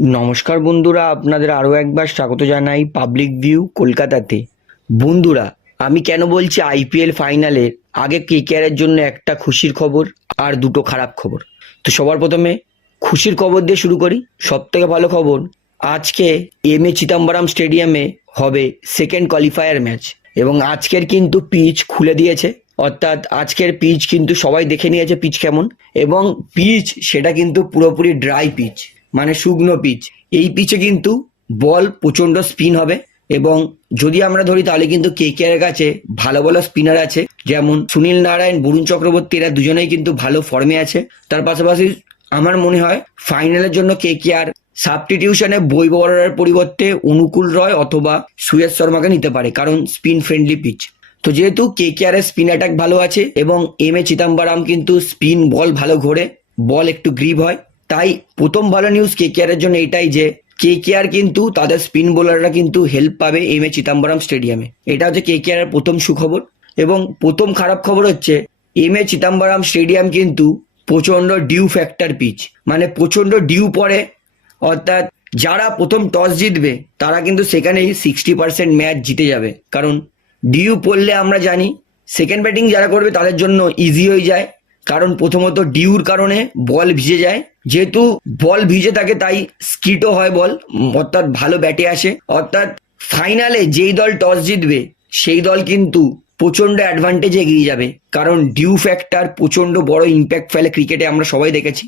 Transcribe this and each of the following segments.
নমস্কার বন্ধুরা, আপনাদের আরও একবার স্বাগত জানাই পাবলিক ভিউ কলকাতাতে। বন্ধুরা, আমি কেন বলছি আইপিএল ফাইনালের আগে কেকেআরের জন্য একটা খুশির খবর আর দুটো খারাপ খবর। তো সবার প্রথমে খুশির খবর দিয়ে শুরু করি। সব থেকে ভালো খবর, আজকে এম এ চিদম্বরম স্টেডিয়ামে হবে সেকেন্ড কোয়ালিফায়ার ম্যাচ এবং আজকের কিন্তু পিচ খুলে দিয়েছে। অর্থাৎ আজকের পিচ কিন্তু সবাই দেখে নিয়েছে পিচ কেমন এবং পিচ সেটা কিন্তু পুরোপুরি ড্রাই পিচ মানে শুকনো পিচ এই পিচে কিন্তু বল প্রচণ্ড স্পিন হবে এবং যদি আমরা ধরি তাহলে কিন্তু কে কে এর কাছে ভালো ভালো স্পিনার আছে। যেমন সুনীল নারায়ণ, বরুণ চক্রবর্তী, এরা দুজনেই কিন্তু ভালো ফর্মে আছে। তার পাশাপাশি আমার মনে হয় ফাইনালের জন্য কে কে আর সাবস্টিটিউশনে বই বড়ার পরিবর্তে অনুকূল রয় অথবা সুয়েশ শর্মাকে নিতে পারে, কারণ স্পিন ফ্রেন্ডলি পিচ তো যেহেতু কে কে আর স্পিন অ্যাটাক ভালো আছে এবং এম এ চিদাম্বরম কিন্তু স্পিন বল ভালো ঘোরে বল একটু গ্রিপ হয় তাই প্রথম ভালো নিউজ কে কে জন্য এটাই যে কে কে আর কিন্তু তাদের স্পিন বোলাররা কিন্তু হেল্প পাবে এম এ চিদাম্বরম স্টেডিয়ামে এটা হচ্ছে কে কে আর প্রথম সুখবর। এবং প্রথম খারাপ খবর হচ্ছে এম এ চিদাম্বরম স্টেডিয়াম কিন্তু প্রচণ্ড ডিউ ফ্যাক্টর পিচ মানে প্রচণ্ড ডিউ পড়ে, অর্থাৎ যারা প্রথম টস জিতবে, তারা কিন্তু সেখানেই সিক্সটি পার্সেন্ট ম্যাচ জিতে যাবে। কারণ ডিউ পড়লে আমরা জানি সেকেন্ড ব্যাটিং যারা করবে তাদের জন্য ইজি হয়ে যায়। কারণ প্রথমত ডিউর কারণে বল ভিজে যায়। যেহেতু বল ভিজে থাকে, তাই স্কিটও হয় বল, অর্থাৎ ভালো ব্যাটে আসে। অর্থাৎ ফাইনালে যেই দল টস জিতবে, সেই দল কিন্তু প্রচণ্ড অ্যাডভান্টেজ এগিয়ে যাবে। কারণ ডিউ ফ্যাক্টর প্রচণ্ড বড় ইম্প্যাক্ট ফেলে ক্রিকেটে, আমরা সবাই দেখেছি।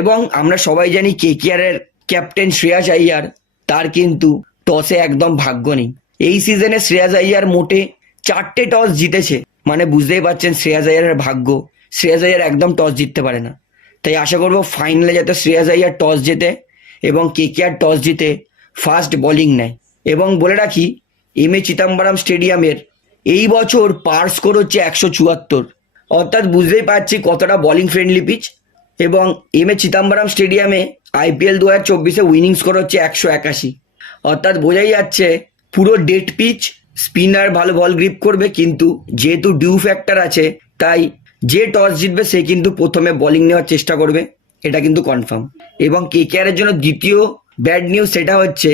এবং আমরা সবাই জানি কে এর ক্যাপ্টেন শ্রেয়াস আইয়ার, তার কিন্তু টসে একদম ভাগ্য নেই। এই সিজনে শ্রেয়াস আইয়ার মোটে চারটে টস জিতেছে। মানে বুঝতেই পারছেন, শ্রেয়াস আইয়ারের ভাগ্য। শ্রেয়াস আইয়ার একদম টস জিততে পারে না। তাই আশা করব ফাইনালে যাতে শ্রেয়াস আইয়ার টস জেতে এবং কে কে আর টস জিতে ফার্স্ট বোলিং নেয়। এবং বলে রাখি এম এ চিদম্বরম স্টেডিয়ামের এই বছর পার স্কোর হচ্ছে একশো চুয়াত্তর। অর্থাৎ বুঝতেই পারছি কতটা বোলিং ফ্রেন্ডলি পিচ এবং এম এ চিদম্বরম স্টেডিয়ামে আইপিএল দু হাজার চব্বিশে উইনিং স্কোর হচ্ছে একশো একাশি। অর্থাৎ বোঝাই যাচ্ছে পুরো ডেট পিচ স্পিনার ভালো বল গ্রিপ করবে, কিন্তু যেহেতু ডিউ ফ্যাক্টর আছে, তাই যে টস জিতবে সে কিন্তু প্রথমে বোলিং নেওয়ার চেষ্টা করবে, এটা কিন্তু কনফার্ম এবং কে এর জন্য দ্বিতীয় ব্যাড নিউজ সেটা হচ্ছে,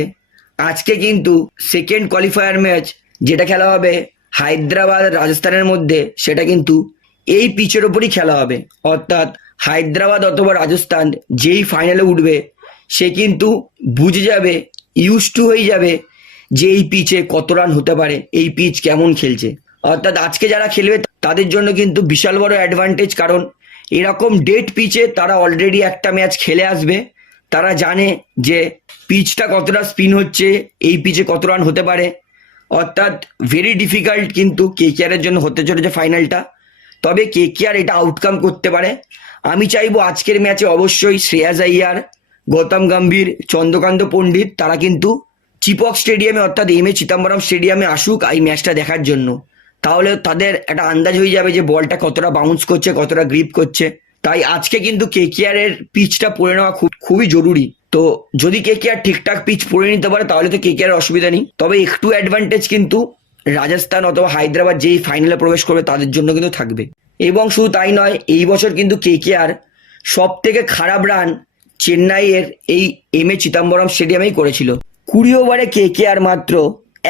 আজকে কিন্তু সেকেন্ড কোয়ালিফায়ার ম্যাচ যেটা খেলা হবে হায়দ্রাবাদ রাজস্থানের মধ্যে, সেটা কিন্তু এই পিচের ওপরই খেলা হবে। অর্থাৎ হায়দ্রাবাদ অথবা রাজস্থান যেই ফাইনালে উঠবে, সে কিন্তু বুঝে যাবে ইউজ টু হয়ে যাবে যে এই পিচে কত রান হতে পারে, এই পিচ কেমন খেলছে। অর্থাৎ আজকে যারা খেলবে তাদের জন্য কিন্তু বিশাল বড় অ্যাডভান্টেজ কারণ এরকম ডেট পিচে তারা অলরেডি একটা ম্যাচ খেলে আসবে। তারা জানে যে পিচটা কতটা স্পিন হচ্ছে, এই পিচে কত রান হতে পারে। অর্থাৎ ভেরি ডিফিকাল্ট কিন্তু কে কেআরের জন্য হতে চলেছে ফাইনালটা তবে কে কেআর এটা আউটকাম করতে পারে। আমি চাইব আজকের ম্যাচে অবশ্যই শ্রেয়াস আইয়ার, গৌতম গম্ভীর, চন্দ্রকান্ত পণ্ডিত, তারা কিন্তু চিপক স্টেডিয়ামে অর্থাৎ এম এ চিদম্বরম স্টেডিয়ামে আসুক এই ম্যাচটা দেখার জন্য। তাহলে তাদের একটা আন্দাজ হয়ে যাবে যে বলটা কতটা বাউন্স করছে, কতটা গ্রিপ করছে। তাই আজকে কিন্তু কে এর পিচটা পড়ে নেওয়া খুব, খুবই জরুরি। তো যদি কে কে আর ঠিকঠাক পিচ পড়ে নিতে পারে, তাহলে তো কে কে আর অসুবিধা নেই। তবে একটু অ্যাডভান্টেজ কিন্তু রাজস্থান অথবা হায়দ্রাবাদ যেই ফাইনালে প্রবেশ করবে, তাদের জন্য কিন্তু থাকবে। এবং শুধু তাই নয়, এই বছর কিন্তু কে কে আর সব থেকে খারাপ রান চেন্নাইয়ের এই এম এ চিদম্বরম স্টেডিয়ামেই করেছিল। কুড়ি ওভারে কে কে আর মাত্র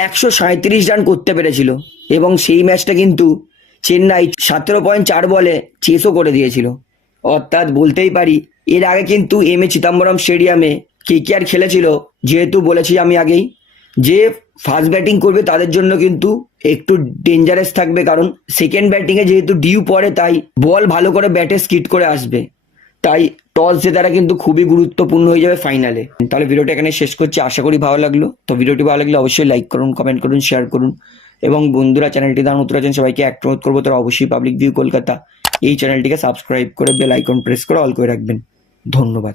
একশো সাঁত্রিশ রান করতে পেরেছিল এবং সেই ম্যাচটা কিন্তু চেন্নাই সতেরো পয়েন্ট চার বলে চেসও করে দিয়েছিল। অর্থাৎ বলতেই পারি, এর আগে কিন্তু এম এ চিদম্বরম স্টেডিয়ামে কে কে আর খেলেছিল, যেহেতু বলেছি আমি আগেই, যে ফার্স্ট ব্যাটিং করবে তাদের জন্য কিন্তু একটু ডেঞ্জারাস থাকবে কারণ সেকেন্ড ব্যাটিংয়ে যেহেতু ডিউ পড়ে তাই বল ভালো করে ব্যাটে স্কিট করে আসবে। তাই টস জেতারা কিন্তু খুবই গুরুত্বপূর্ণ হয়ে যাবে ফাইনালে। তাহলে ভিডিওটা এখানে শেষ করছি। আশা করি ভালো লাগল। তো ভিডিওটি ভালো লাগলে অবশ্যই লাইক করুন কমেন্ট করুন শেয়ার করুন। এবং বন্ধুরা চ্যানেলটি দান উত্তর আছেন, সবাইকে এক অনুরোধ করব, তারা অবশ্যই পাবলিক ভিউ কলকাতা। এই চ্যানেলটিকে সাবস্ক্রাইব করে বেল আইকন প্রেস করে অল করে রাখবেন। ধন্যবাদ।